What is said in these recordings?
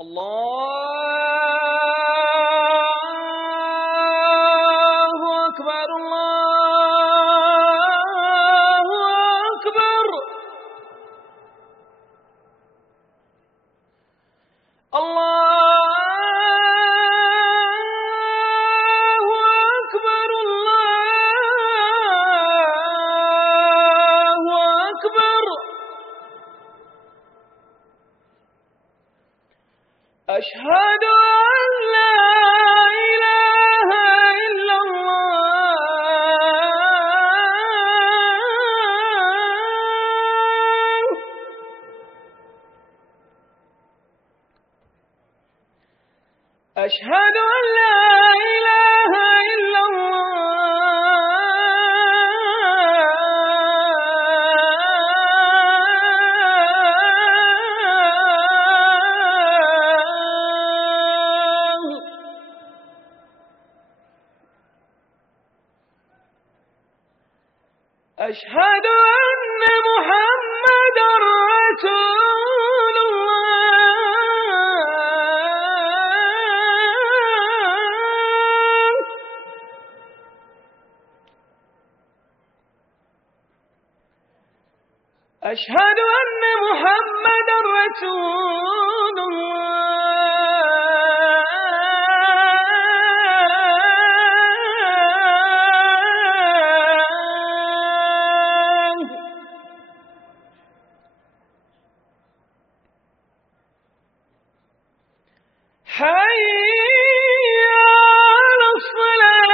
الله أكبر الله أكبر الله أكبر الله أكبر أشهد أن لا إله إلا الله أشهد أن لا إله إلا أشهد أن محمدًا رسول الله أشهد أن محمدًا رسول حي على الصلاة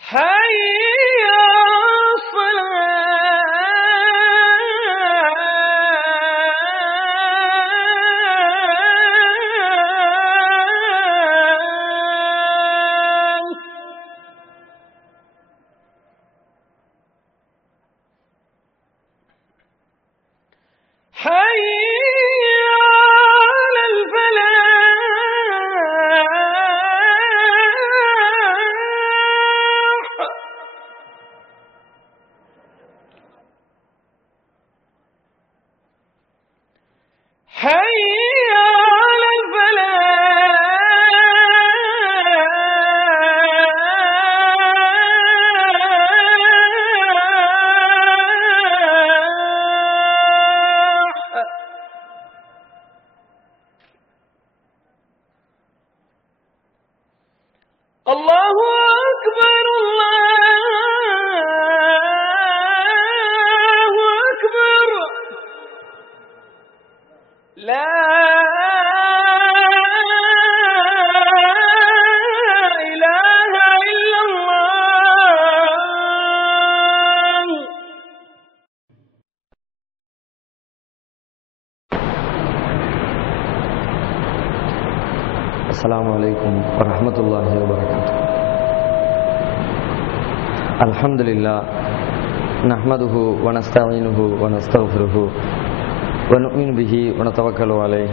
حي حي على الفلاح حي على الفلاح الله أكبر الله أكبر لا إله إلا الله السلام عليكم ورحمة الله وبركاته. الحمد لله نحمده ونستعينه ونستغفره ونؤمن به ونتوكل عليه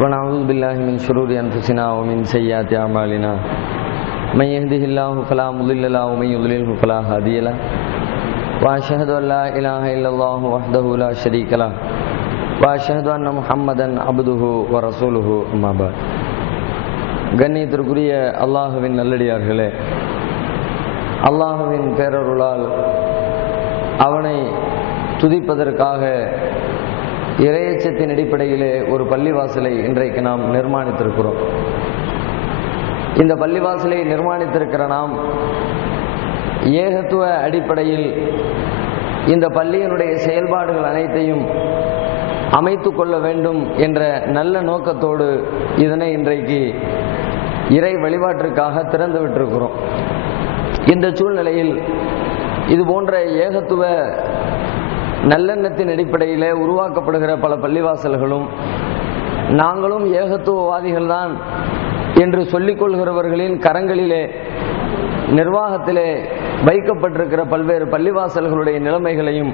ونعوذ بالله من شرور أنفسنا ومن سيئات أعمالنا من يهده الله فلا مضل له ومن يضلله فلا هادي له وأشهد أن لا إله إلا الله وحده لا شريك له وأشهد أن محمدا عبده ورسوله أما بعد. கண்ணியத்திற்குரிய அல்லாஹுவின் நல்லடியார்களே, அல்லாஹுவின் பேரருளால் அவனை துதிப்பதற்காக இறையச்சத்தின் அடிப்படையிலே ஒரு பள்ளிவாசலை இன்றைக்கு நாம் நிர்மாணித்திருக்கிறோம். இந்த பள்ளிவாசலை நிர்மாணித்திருக்கிற நாம் ஏகத்துவ அடிப்படையில் இந்த பள்ளியினுடைய செயல்பாடுகள் அனைத்தையும் அமைத்து கொள்ள வேண்டும் என்ற நல்ல நோக்கத்தோடு இதனை இன்றைக்கு இறை வழிபாட்டிற்காக திறந்து விட்டிருக்கிறோம். இந்த சூழ்நிலையில் இது போன்ற ஏகத்துவ நல்லெண்ணத்தின் அடிப்படையில் உருவாக்கப்படுகிற பல பள்ளிவாசல்களும் நாங்களும் ஏகத்துவவாதிகள்தான் என்று சொல்லிக் கொள்கிறவர்களின் கரங்களிலே நிர்வாகத்திலே வைக்கப்பட்டிருக்கிற பல்வேறு பள்ளிவாசல்களுடைய நிலைமைகளையும்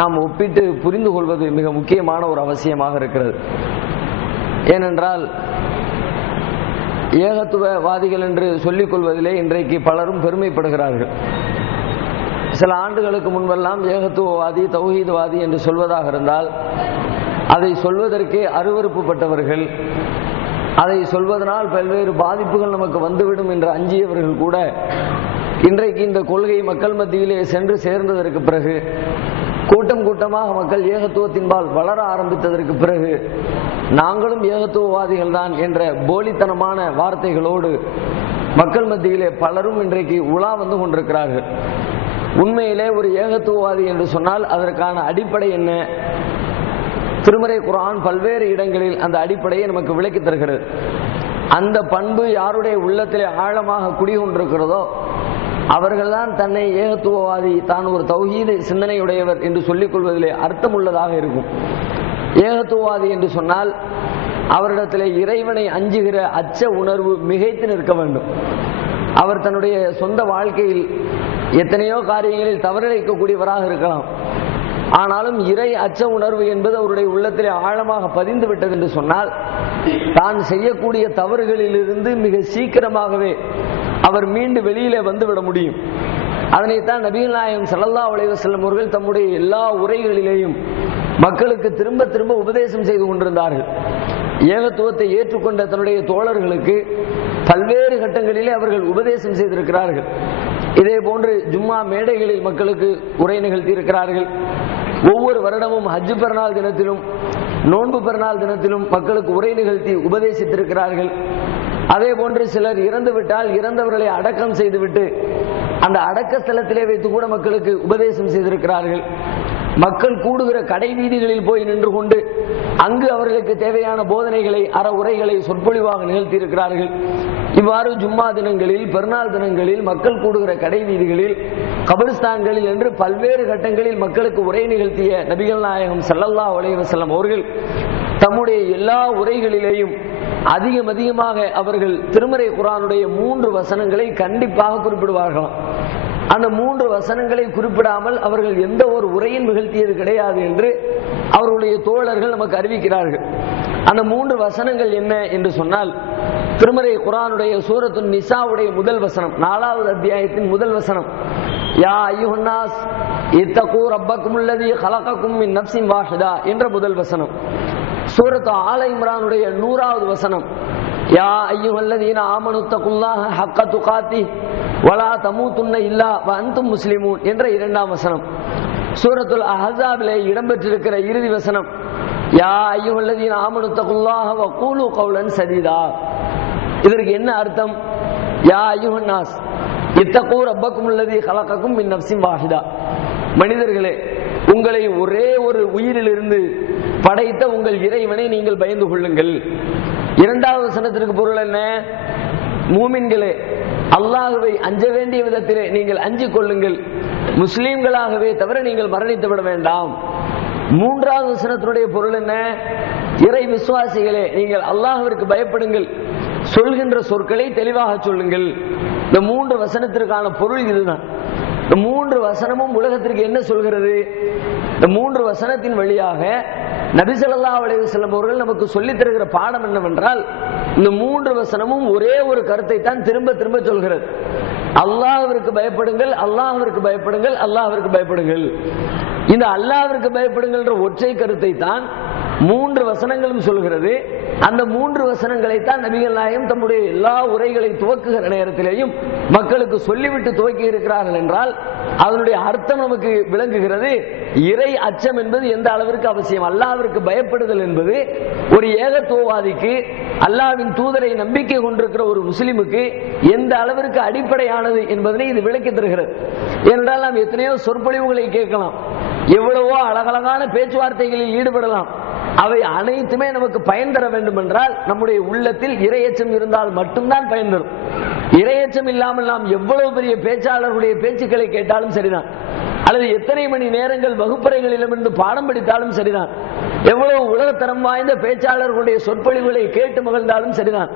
நாம் ஒப்பிட்டு புரிந்து கொள்வது மிக முக்கியமான ஒரு அவசியமாக இருக்கிறது. ஏனென்றால் ஏகத்துவவாதிகள் என்று சொல்லிக் கொள்வதிலே இன்றைக்கு பலரும் பெருமைப்படுகிறார்கள். சில ஆண்டுகளுக்கு முன்பெல்லாம் ஏகத்துவவாதி தௌஹீத்வாதி என்று சொல்வதாக இருந்தால் அதை சொல்வதற்கே அருவருப்புப்பட்டவர்கள், அதை சொல்வதனால் பல்வேறு பாதிப்புகள் நமக்கு வந்துவிடும் என்று அஞ்சியவர்கள் கூட இன்றைக்கு இந்த கொள்கை மக்கள் மத்தியிலே சென்று சேர்ந்ததற்கு பிறகு, கூட்டம் கூட்டமாக மக்கள் ஏகத்துவத்தின்பால் வளர ஆரம்பித்ததற்கு பிறகு நாங்களும் ஏகத்துவவாதிகள் தான் என்ற போலித்தனமான வார்த்தைகளோடு மக்கள் மத்தியிலே பலரும் இன்றைக்கு உலா வந்து கொண்டிருக்கிறார்கள். உண்மையிலே ஒரு ஏகத்துவவாதி என்று சொன்னால் அதற்கான அடிப்படை என்ன? திருமறை குர்ஆன் பல்வேறு இடங்களில் அந்த அடிப்படையை நமக்கு விளக்கி தருகிறது. அந்த பண்பு யாருடைய உள்ளத்திலே ஆழமாக குடிகொண்டிருக்கிறதோ அவர்கள்தான் தன்னை ஏகத்துவவாதி, தான் ஒரு தௌஹீத் சிந்தனையுடையவர் என்று சொல்லிக் கொள்வதிலே அர்த்தம் உள்ளதாக இருக்கும். ஏகத்துவவாதி என்று சொன்னால் அவரிடத்திலே இறைவனை அஞ்சுகிற அச்ச உணர்வு மிகைத்து நிற்க வேண்டும். அவர் தன்னுடைய சொந்த வாழ்க்கையில் எத்தனையோ காரியங்களில் தவறிழைக்கக்கூடியவராக இருக்கலாம். ஆனாலும் இறை அச்ச உணர்வு என்பது அவருடைய உள்ளத்திலே ஆழமாக பதிந்து விட்டது என்று சொன்னால் தான் செய்யக்கூடிய தவறுகளிலிருந்து மிக சீக்கிரமாகவே அவர் மீண்டு வெளியிலே வந்துவிட முடியும். அதனைத்தான் நபிகள் நாயகம் ஸல்லல்லாஹு அலைஹி வஸல்லம் அவர்கள் தம்முடைய எல்லா உரைகளிலேயும் மக்களுக்கு திரும்ப திரும்ப உபதேசம் செய்து கொண்டிருந்தார்கள். ஏகத்துவத்தை ஏற்றுக்கொண்ட தன்னுடைய தோழர்களுக்கு பல்வேறு கட்டங்களிலே அவர்கள் உபதேசம் செய்திருக்கிறார்கள். இதே போன்று ஜும்மா மேடைகளில் மக்களுக்கு உரை நிகழ்த்தி இருக்கிறார்கள். ஒவ்வொரு வருடமும் ஹஜ் பெருநாள் தினத்திலும் நோன்பு பெருநாள் தினத்திலும் மக்களுக்கு உரை நிகழ்த்தி உபதேசித்திருக்கிறார்கள். அதே போன்று சிலர் இறந்துவிட்டால் இறந்தவர்களை அடக்கம் செய்துவிட்டு அந்த அடக்க ஸ்தலத்திலே வைத்து கூட மக்களுக்கு உபதேசம் செய்திருக்கிறார்கள். மக்கள் கூடுகிற கடை வீதிகளில் போய் நின்று கொண்டு அங்கு அவர்களுக்கு தேவையான போதனைகளை, அற உரைகளை சொற்பொழிவாக நிகழ்த்தி இருக்கிறார்கள். இவ்வாறு ஜும்மா தினங்களில், பெருநாள் தினங்களில், மக்கள் கூடுகிற கடை வீதிகளில், கபிரிஸ்தான்களில் என்று பல்வேறு கட்டங்களில் மக்களுக்கு உரை நிகழ்த்திய நபிகள் நாயகம் ஸல்லல்லாஹு அலைஹி வஸல்லம் அவர்கள் தம்முடைய எல்லா உரைகளிலேயும் அதிகமாக அவர்கள் திருமறை குர்ஆனுடைய 3 வசனங்களை கண்டிப்பாக குறிப்பிடுவார்களாம். அந்த 3 வசனங்களை குறிப்பிடாமல் அவர்கள் எந்த ஒரு உரையும் நிகழ்த்தியது கிடையாது என்று அவர்களுடைய தோழர்கள் நமக்கு அறிவிக்கிறார்கள். அந்த 3 வசனங்கள் என்ன என்று சொன்னால், திருமறை குர்ஆனுடைய சூரத்துன் நிசாவுடைய முதல் வசனம், 4வது அத்தியாயத்தின் முதல் வசனம், யா அய்யுஹன்னாஸ் இத்தகூ ரப்பக்குமுல்லதீ ஹலகக்கும் மின் நஃப்ஸின் வாஹிதா என்ற முதல் வசனம். சூரத்து ஆல இம்ரானுடைய 100வது வசனம், யா அய்யுஹல்லதீன ஆமனுத்தகுல்லாஹ ஹக்க துகாத்தி வலா தமூதுன்ன இல்லா வ அன்தும் முஸ்லிமூன் என்ற 2ஆம் வசனம். சூரத்துல் அஹ்ஸாபிலே இடம்பெற்றிருக்கிற இறுதி வசனம், யா அய்யுஹல்லதீன ஆமனுத்தகுல்லாஹ வ கூலு கௌலன் சதீதா. இதற்கு என்ன அர்த்தம்? யா அய்யுஹன்னாஸ் இத்தகூ ரப்பக்குமுல்லதீ ஹலகக்கும் மின் நஃப்ஸின் வாஹிதா, மனிதர்களே உங்களை ஒரே ஒரு உயிரிலிருந்து படைத்த உங்கள் இறைவனை நீங்கள் பயந்து கொள்ளுங்கள். 2வது வசனத்திற்கு பொருள் என்ன? மூமின்களே அல்லாஹ்வை அஞ்ச வேண்டிய விதத்திலே நீங்கள் அஞ்சிக் கொள்ளுங்கள், முஸ்லீம்களாகவே தவிர நீங்கள் மரணித்து விட வேண்டாம். 3வது வசனத்தினுடைய பொருள் என்ன? இறை விசுவாசிகளே நீங்கள் அல்லாஹ்விற்கு பயப்படுங்கள், சொல்கின்ற சொற்களை தெளிவாக சொல்லுங்கள். இந்த 3 வசனத்திற்கான பொருள் இதுதான். இந்த 3 வசனமும் உலகத்திற்கு என்ன சொல்கிறது? இந்த 3 வசனத்தின் வழியாக நபி ஸல்லல்லாஹு அலைஹி வஸல்லம் அவர்கள் நமக்கு சொல்லித் தருகிற பாடம் என்னவென்றால், இந்த 3 வசனமும் ஒரே ஒரு கருத்தை தான் திரும்ப திரும்ப சொல்கிறது. அல்லாஹ்விற்கு பயப்படுங்கள், அல்லாஹ்விற்கு பயப்படுங்கள், அல்லாஹ்விற்கு பயப்படுங்கள். இந்த அல்லாஹ்விற்கு பயப்படுங்கள் என்ற ஒற்றை கருத்தை தான் 3 வசனங்களும் சொல்கிறது. அந்த 3 வசனங்களை தான் நபிகள் நாயகம் தம்முடைய எல்லா உரைகளை துவக்குகிற நேரத்திலேயும் மக்களுக்கு சொல்லிவிட்டு துவக்கி இருக்கிறார்கள் என்றால் அதனுடைய அர்த்தம் நமக்கு விளங்குகிறது. இறை அச்சம் என்பது எந்த அளவிற்கு அவசியம், அல்லாஹ்விற்கு பயப்படுதல் என்பது ஒரு ஏகத்துவவாதிக்கு, அல்லாஹ்வின் தூதரை நம்பிக்கை கொண்டிருக்கிற ஒரு முஸ்லிமுக்கு எந்த அளவிற்கு அடிப்படையானது என்பதனை இது விளக்கி தருகிறது. ஏனென்றால் நாம் எத்தனையோ சொற்பொழிவுகளை கேட்கலாம், எவ்வளவோ அழகழகான பேச்சுவார்த்தைகளில் ஈடுபடலாம். அவை அனைத்துமே நமக்கு பயன் தர வேண்டும் என்றால் நம்முடைய உள்ளத்தில் இறையச்சம் இருந்தால் மட்டும்தான் பயன் தரும். இறையச்சம் இல்லாமல் நாம் எவ்வளவு பெரிய பேச்சாளர்களுடைய பேச்சுக்களை கேட்டாலும் சரிதான், அல்லது எத்தனை மணி நேரங்கள் வகுப்பறைகளிலிருந்து பாடம் படித்தாலும் சரிதான், எவ்வளவு உலகத்தரம் வாய்ந்த பேச்சாளர்களுடைய சொற்பொழிவுகளை கேட்டு மகிழ்ந்தாலும் சரிதான்,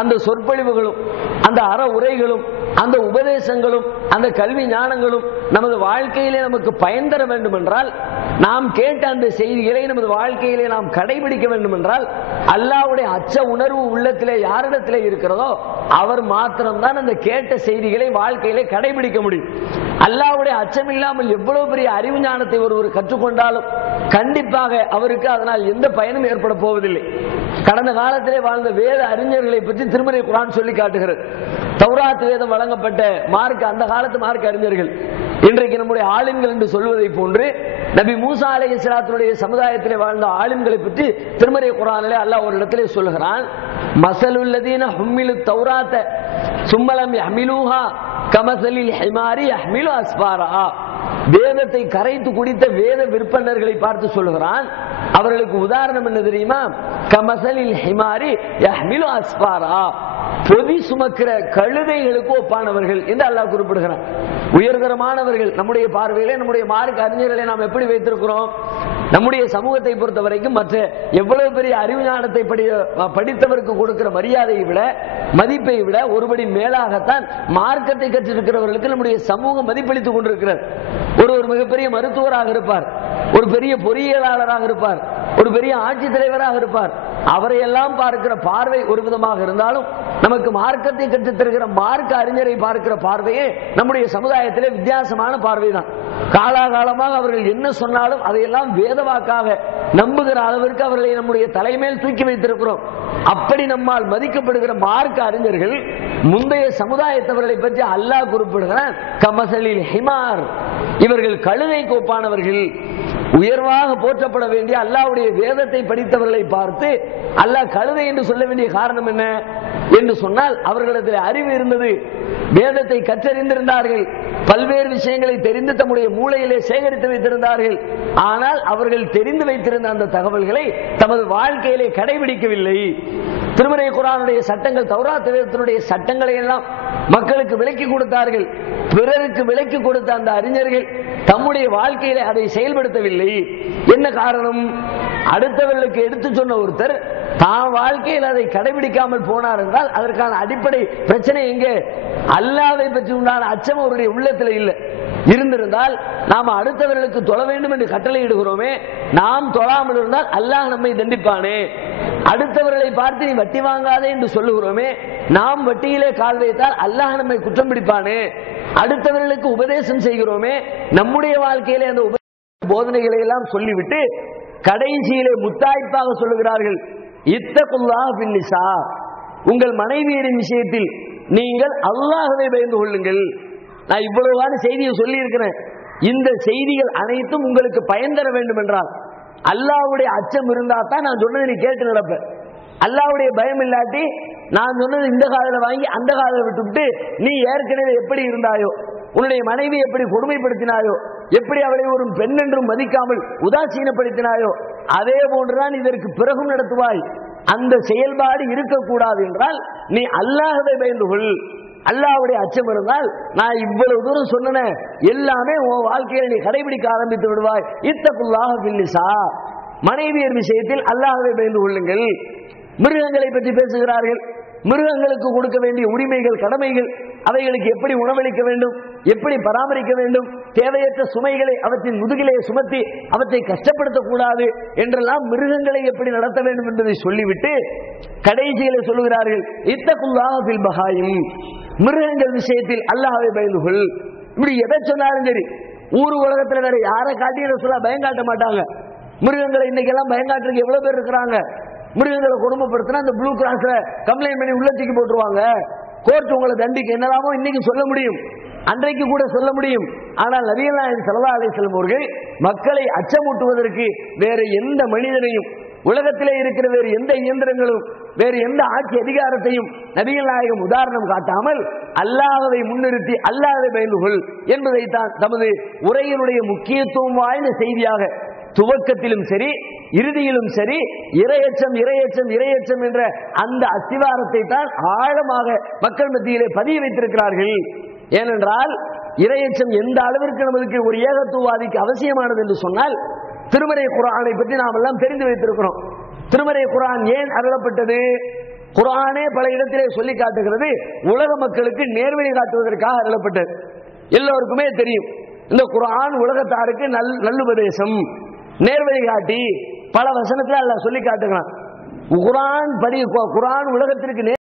அந்த சொற்பொழிவுகளும் அந்த அற உரைகளும் அந்த உபதேசங்களும் அந்த கல்வி ஞானங்களும் நமது வாழ்க்கையிலே நமக்கு பயன் தர வேண்டும் என்றால் நாம் கேட்ட அந்த செய்திகளை நமது வாழ்க்கையிலே நாம் கடைபிடிக்க வேண்டும் என்றால் அல்லாஹ்வுடைய அச்ச உணர்வு உள்ளத்திலே யாரிடத்திலே இருக்கிறதோ அவர் மாத்திரம்தான் அந்த கேட்ட செய்திகளை வாழ்க்கையிலே கடைபிடிக்க முடியும். அல்லாஹ்வுடைய அச்சம் இல்லாமல் எவ்வளவு பெரிய அறிவு ஞானத்தை ஒருவர் கற்றுக்கொண்டாலும் கண்டிப்பாக அவருக்கு அதனால் எந்த பயனும் ஏற்பட போவதில்லை. கடந்த காலத்திலே வாழ்ந்த வேத அறிஞர்களை பற்றி திருமறை குர்ஆன் சொல்லி காட்டுகிறது. தௌராத் வேதம் வழங்கப்பட்ட மார்க், அந்த காலத்து மார்க் அறிஞர்கள் இன்றைக்கு நம்முடைய ஆலிம்கள் என்று சொல்வதை போன்று நபி மூசா அலைஹிஸ்ஸலாத்துடைய சமுதாயத்திலே வாழ்ந்த ஆலிம்களை பற்றி திருமறை குர்ஆனிலே அல்லாஹ் ஒரு இடத்திலே சொல்கிறான், மஸலுல்லதீன ஹும்மிலு தௌராத்த சும்மலம் யஹ்மிலூஹா கமஸலில் ஹிமாரி யஹ்மிலு அஸ்பாரா. வேதத்தை கரைத்து குடித்த வேத விற்பனர்களை பார்த்து சொல்லுகிறான், அவர்களுக்கு உதாரணம் என்ன தெரியுமா? கமஸலில் ஹிமாரி யஹ்மிலு அஸ்பாரா, பொதி சுமக்கிற கழுதைகளுக்கு ஒப்பானவர்கள் என்று அல்லாஹ் குறிப்பிடுகிறான். உயர்தரமானவர்கள் நம்முடைய பார்வையிலே நம்முடைய மார்க்க அறிஞர்களை நாம் எப்படி வைத்திருக்கிறோம்? நம்முடைய சமூகத்தை பொறுத்த வரைக்கும் மற்ற எவ்வளவு பெரிய அறிவு ஞானத்தை படித்தவருக்கு கொடுக்கிற மரியாதையை விட, மதிப்பை விட ஒருபடி மேலாகத்தான் மார்க்கத்தை கற்றிருக்கிறவர்களுக்கு நம்முடைய சமூகம் மதிப்பளித்துக் கொண்டிருக்கிறது. ஒரு மிகப்பெரிய மருத்துவராக இருப்பார், ஒரு பெரிய பொறியியலாளராக இருப்பார், ஒரு பெரிய ஆட்சி தலைவராக இருப்பார். அவரையெல்லாம் பார்க்கிற பார்வை ஒரு விதமாக இருந்தாலும் நமக்கு மார்க்கத்தை கற்றுத் தருகிற மார்க்க அறிஞரை பார்க்கிற பார்வையே நம்முடைய சமுதாயத்திலே வித்தியாசமான பார்வைதான். காலாகாலமாக அவர்கள் என்ன சொன்னாலும் அதையெல்லாம் வேதவாக்காக நம்புகிற அளவிற்கு அவர்களை நம்முடைய தலைமையில் தூக்கி வைத்திருக்கிறோம். அப்படி நம்மால் மதிக்கப்படுகிற மார்க்க அறிஞர்கள் முந்தைய சமுதாயத்தவர்களை பற்றி அல்லாஹ் குறிப்பிடுகிறான், கமஸலில் ஹிமார், இவர்கள் கழுதைக்கு ஒப்பானவர்கள். உயர்வாக போற்றப்பட வேண்டிய அல்லாஹ்வுடைய வேதத்தை படித்தவர்களை பார்த்து அல்லாஹ் கழுதை என்று சொல்ல வேண்டிய காரணம் என்ன என்று சொன்னால், அவர்களிடத்தில் அறிவு இருந்தது, வேதத்தை கற்றறிந்திருந்தார்கள், பல்வேறு விஷயங்களை தெரிந்து தம்முடைய மூளையிலே சேகரித்து வைத்திருந்தார்கள். ஆனால் அவர்கள் தெரிந்து வைத்திருந்த அந்த தகவல்களை தமது வாழ்க்கையிலே கடைபிடிக்கவில்லை. திருமறை குர்ஆனுடைய சட்டங்கள், தௌராத் வேதத்தினுடைய சட்டங்களை எல்லாம் மக்களுக்கு விலக்கி கொடுத்தார்கள். பிறருக்கு விலக்கி கொடுத்த அந்த அறிஞர்கள் தம்முடைய வாழ்க்கையிலே அதை செயல்படுத்தவில்லை. என்ன காரணம்? அடுத்தவர்களுக்கு எடுத்து சொன்ன ஒருத்தர் தான் வாழ்க்கையில் அதை கடைபிடிக்காமல் போனார் என்றால் அதற்கான அடிப்படை பிரச்சனை எங்கே? அல்லாஹ்வை பற்றி உண்டான அச்சம் அவருடைய உள்ளத்தில் இல்லை. இருந்திருந்தால் நாம் அடுத்தவர்களுக்கு தொழ வேண்டும் என்று கட்டளையிடுகிறோமே, நாம் தொழாமல் இருந்தால் அல்லாஹ் நம்மை தண்டிப்பானே. அடுத்தவர்களை பார்த்து நீ வட்டி வாங்காதே என்று சொல்லுகிறோமே, நாம் வட்டியிலே கால் வைத்தால் அல்லாஹ் நம்மை குற்றம் பிடிப்பானே. அடுத்தவர்களுக்கு உபதேசம் செய்கிறோமே, நம்முடைய வாழ்க்கையிலே அந்த போதனைகளை எல்லாம் சொல்லிவிட்டு கடைசியிலே முத்தாய்ப்பாக சொல்லுகிறார்கள், இத்தகுல்லாஹ் பின் நிசா, உங்கள் மனைவியரின் விஷயத்தில் நீங்கள் அல்லாஹ்வை பயந்து கொள்ளுங்கள். நான் இவ்வளவான செய்தியை சொல்லி இருக்கிறேன். இந்த செய்திகள் அனைத்தும் உங்களுக்கு பயன் தர வேண்டும் என்றால் அல்லாஹ்வுடைய அச்சம் இருந்தா தான் நான் சொன்னதை நீ கேட்டு நடப்ப. அல்லாஹ்வுடைய பயம் இல்லாட்டி நான் சொன்னது இந்த காதல வாங்கி அந்த காதல விட்டுவிட்டு நீ ஏற்கனவே எப்படி இருந்தாயோ, உன்னுடைய மனைவி எப்படி கொடுமைப்படுத்தினாயோ, எப்படி அவளை ஒரு பெண் என்றும் மதிக்காமல் உதாசீனப்படுத்தினாயோ, அதே போன்றுதான் இதற்கு பிறகும் நடத்துவாய். அந்த செயல்பாடு இருக்கக்கூடாது என்றால் நீ அல்லாஹ்வை பயந்து கொள். அல்லாஹ்வுடைய அச்சம் இருந்தால் நான் இவ்வளவு தூரம் சொன்னேன் எல்லாமே உன் வாழ்க்கையில நீ கடைபிடிக்க ஆரம்பித்து விடுவாய். இத்தகுல்லாஹ் பின் நிசா, மனைவியர் விஷயத்தில் அல்லாஹ்வை பயந்து கொள்ளுங்கள். மிருகங்களை பற்றி பேசுகிறார்கள். மிருகங்களுக்கு கொடுக்க வேண்டிய உரிமைகள், கடமைகள், அவைகளுக்கு எப்படி உணவளிக்க வேண்டும், எப்படி பராமரிக்க வேண்டும், தேவையற்ற சுமைகளை அவற்றின் முதுகிலே சுமத்தி அவற்றை கஷ்டப்படுத்தக்கூடாது என்றெல்லாம் மிருகங்களை எப்படி நடத்த வேண்டும் என்பதை சொல்லிவிட்டு கடைசியிலே சொல்லுகிறார்கள், இத்தகுல்லாஹ் பில் பஹாயிம், மிருகங்கள் விஷயத்தில் அல்லாஹ்வை பயந்து கொள். இப்படி எதை சொன்னாலும் சரி, ஊர் உலகத்தில் வேற யாரை காட்டியும் சொல்ல பயம் காட்ட மாட்டாங்க. மிருகங்களை இன்னைக்கெல்லாம் பயங்காட்டுறதுக்கு எவ்வளவு பேர் இருக்கிறாங்க. மிருகங்களை கொடுமைப்படுத்தினா அந்த ப்ளூ கிராஸ்ல கம்ப்ளைண்ட் பண்ணி உள்ள தூக்கி போட்டுருவாங்க. கோர்ட் உங்களை தண்டிக்க என்னலாமோ இன்னைக்கு சொல்ல முடியும், அன்றைக்கு கூட சொல்ல முடியும். ஆனால் நபிகள் நாயகம் ஸல்லல்லாஹு அலைஹி வஸல்லம் அவர்கள் மக்களை அச்சமூட்டுவதற்கு வேற எந்த மனிதனையும், உலகத்திலே இருக்கிற வேறு எந்த இயந்திரங்களும், வேறு எந்த ஆட்சி அதிகாரத்தையும் நபிகள் நாயகம் உதாரணம் காட்டாமல் அல்லாஹ்வை முன்னிறுத்தி அல்லாஹ்வை பயந்து கொள் என்பதைத்தான் தமது உரையினுடைய முக்கியத்துவம் வாய்ந்த செய்தியாக துவக்கத்திலும் சரி இறுதியிலும் சரி இறையச்சம் இறையச்சம் இறையச்சம் என்ற அந்த அஸ்திவாரத்தை தான் ஆழமாக மக்கள் மத்தியிலே பதிய வைத்திருக்கிறார்கள். ஏனென்றால் இறையச்சம் எந்த அளவிற்கு நமக்கு ஒரு ஏகத்துவவாதிக்கு அவசியமானது என்று சொன்னால், திருமறை குர்ஆனை பற்றி நாம் எல்லாம் தெரிந்து வைத்திருக்கிறோம். திருமறை குர்ஆன் ஏன் அருளப்பட்டது? குர்ஆனே பல இடத்திலே சொல்லி காட்டுகிறது, உலக மக்களுக்கு நேர்வழி காட்டுவதற்காக அருளப்பட்டது. எல்லோருக்குமே தெரியும், இந்த குர்ஆன் உலகத்தாருக்கு நல்லுபதேசம், நேர்வழி காட்டி பல வசனத்துல அல்லாஹ் சொல்லி காட்டுகிறான். குர்ஆன் உலகத்திற்கு